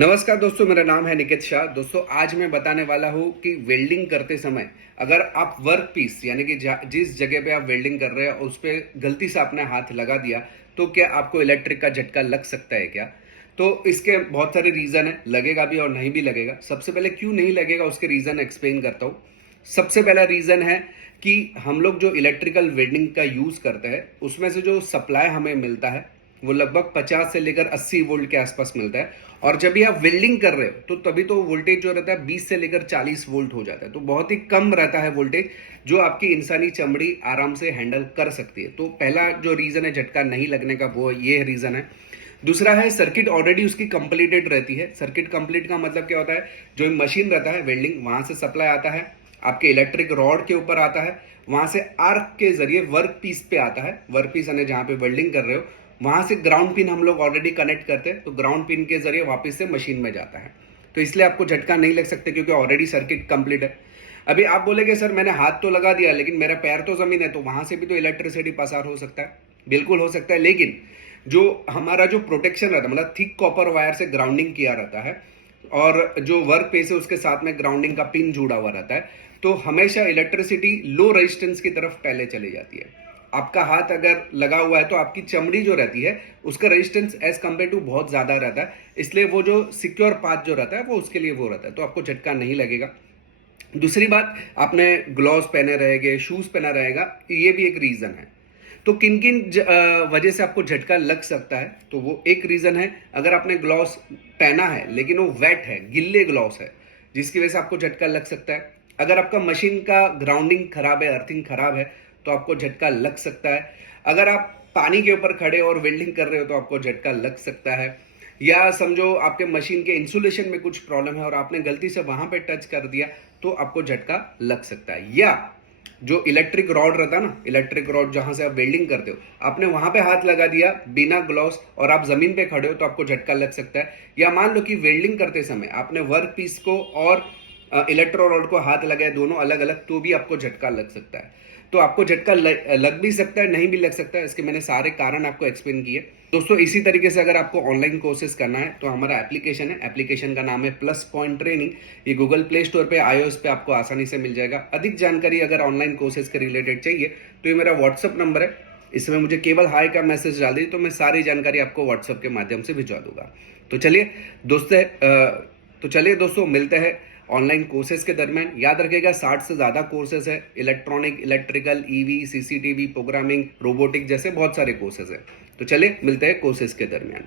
नमस्कार दोस्तों, मेरा नाम है निकेत शाह। दोस्तों, आज मैं बताने वाला हूँ कि वेल्डिंग करते समय अगर आप वर्क पीस यानी कि जिस जगह पे आप वेल्डिंग कर रहे हैं उस पर गलती से आपने हाथ लगा दिया तो क्या आपको इलेक्ट्रिक का झटका लग सकता है क्या? तो इसके बहुत सारे रीजन है, लगेगा भी और नहीं भी लगेगा। सबसे पहले क्यों नहीं लगेगा उसके रीजन एक्सप्लेन करता हूँ। सबसे पहला रीजन है कि हम लोग जो इलेक्ट्रिकल वेल्डिंग का यूज करते हैं उसमें से जो सप्लाई हमें मिलता है वो लगभग 50 से लेकर 80 वोल्ट के आसपास मिलता है। और जब भी आप वेल्डिंग कर रहे हो तो तभी तो वोल्टेज जो रहता है 20 से लेकर 40 वोल्ट हो जाता है। तो बहुत ही कम रहता है वोल्टेज जो आपकी इंसानी चमड़ी आराम से हैंडल कर सकती है। तो पहला जो रीजन है झटका नहीं लगने का वो ये रीजन है। दूसरा है सर्किट ऑलरेडी उसकी कंप्लीटेड रहती है। सर्किट कंप्लीट का मतलब क्या होता है, जो मशीन रहता है वेल्डिंग वहां से सप्लाई आता है, आपके इलेक्ट्रिक रॉड के ऊपर आता है, वहां से आर्क के जरिए वर्क पीस पे आता है। वर्क पीस यानी जहां पे वेल्डिंग कर रहे हो वहां से ग्राउंड पिन हम लोग ऑलरेडी कनेक्ट करते हैं, तो ग्राउंड पिन के जरिए वापस से मशीन में जाता है। तो इसलिए आपको झटका नहीं लग सकते क्योंकि ऑलरेडी सर्किट कंप्लीट है। अभी आप बोलेंगे सर मैंने हाथ तो लगा दिया लेकिन मेरा पैर तो जमीन है, तो वहां से भी तो इलेक्ट्रिसिटी पसार हो सकता है। बिल्कुल हो सकता है, लेकिन जो हमारा जो प्रोटेक्शन रहता है मतलब थिक कॉपर वायर से ग्राउंडिंग किया रहता है और जो वर्क पीस है उसके साथ में ग्राउंडिंग का पिन जुड़ा हुआ रहता है, तो हमेशा इलेक्ट्रिसिटी लो रेजिस्टेंस की तरफ पहले चली जाती है। आपका हाथ अगर लगा हुआ है तो आपकी चमड़ी जो रहती है उसका रेजिस्टेंस एज कंपेयर टू बहुत ज्यादा रहता है, इसलिए वो जो सिक्योर पाथ जो रहता है वो उसके लिए वो रहता है, तो आपको झटका नहीं लगेगा। दूसरी बात, आपने ग्लव्स पहने रहेंगे, शूज पहना रहेगा, ये भी एक रीजन है। तो किन किन वजह से आपको झटका लग सकता है, तो वो एक रीजन है अगर आपने ग्लव्स पहना है लेकिन वो वेट है, गिल्ले ग्लव्स है, जिसकी वजह से आपको झटका लग सकता है। अगर आपका मशीन का ग्राउंडिंग खराब है, अर्थिंग खराब है, तो आपको झटका लग सकता है। अगर आप पानी के ऊपर खड़े और वेल्डिंग कर रहे हो तो आपको झटका लग सकता है। या समझो आपके मशीन के इंसुलेशन में कुछ प्रॉब्लम है और आपने गलती से वहां पे टच कर दिया तो आपको झटका लग सकता है। या जो इलेक्ट्रिक रॉड रहता है ना, इलेक्ट्रिक रॉड जहां से आप वेल्डिंग करते हो, आपने वहां पे हाथ लगा दिया बिना ग्लव्स और आप जमीन पे खड़े हो तो आपको झटका लग सकता है। या मान लो कि वेल्डिंग करते समय आपने वर्क पीस को और इलेक्ट्रो रॉड को हाथ लगाए, दोनों अलग अलग, तो भी आपको झटका लग सकता है। तो आपको झटका लग भी सकता है, नहीं भी लग सकता है। इसके मैंने सारे कारण आपको एक्सप्लेन किए। दोस्तों, इसी तरीके से अगर आपको ऑनलाइन कोर्सेज करना है तो हमारा एप्लीकेशन है, एप्लीकेशन का नाम है प्लस पॉइंट ट्रेनिंग। ये गूगल प्ले स्टोर पे, iOS पे आपको आसानी से मिल जाएगा। अधिक जानकारी अगर ऑनलाइन कोर्सेज के रिलेटेड चाहिए तो ये मेरा व्हाट्सअप नंबर है, इसमें मुझे केवल हाई का मैसेज डाल दीजिए तो मैं सारी जानकारी आपको व्हाट्सअप के माध्यम से भिजवा दूंगा। तो चलिए दोस्तों मिलते हैं ऑनलाइन कोर्सेज के दरमियान। याद रखिएगा 60 से ज्यादा कोर्सेज है, electronic, electrical, EV, CCTV, programming, robotic जैसे बहुत सारे कोर्सेज है। तो चलिए मिलते हैं कोर्सेज के दरमियान।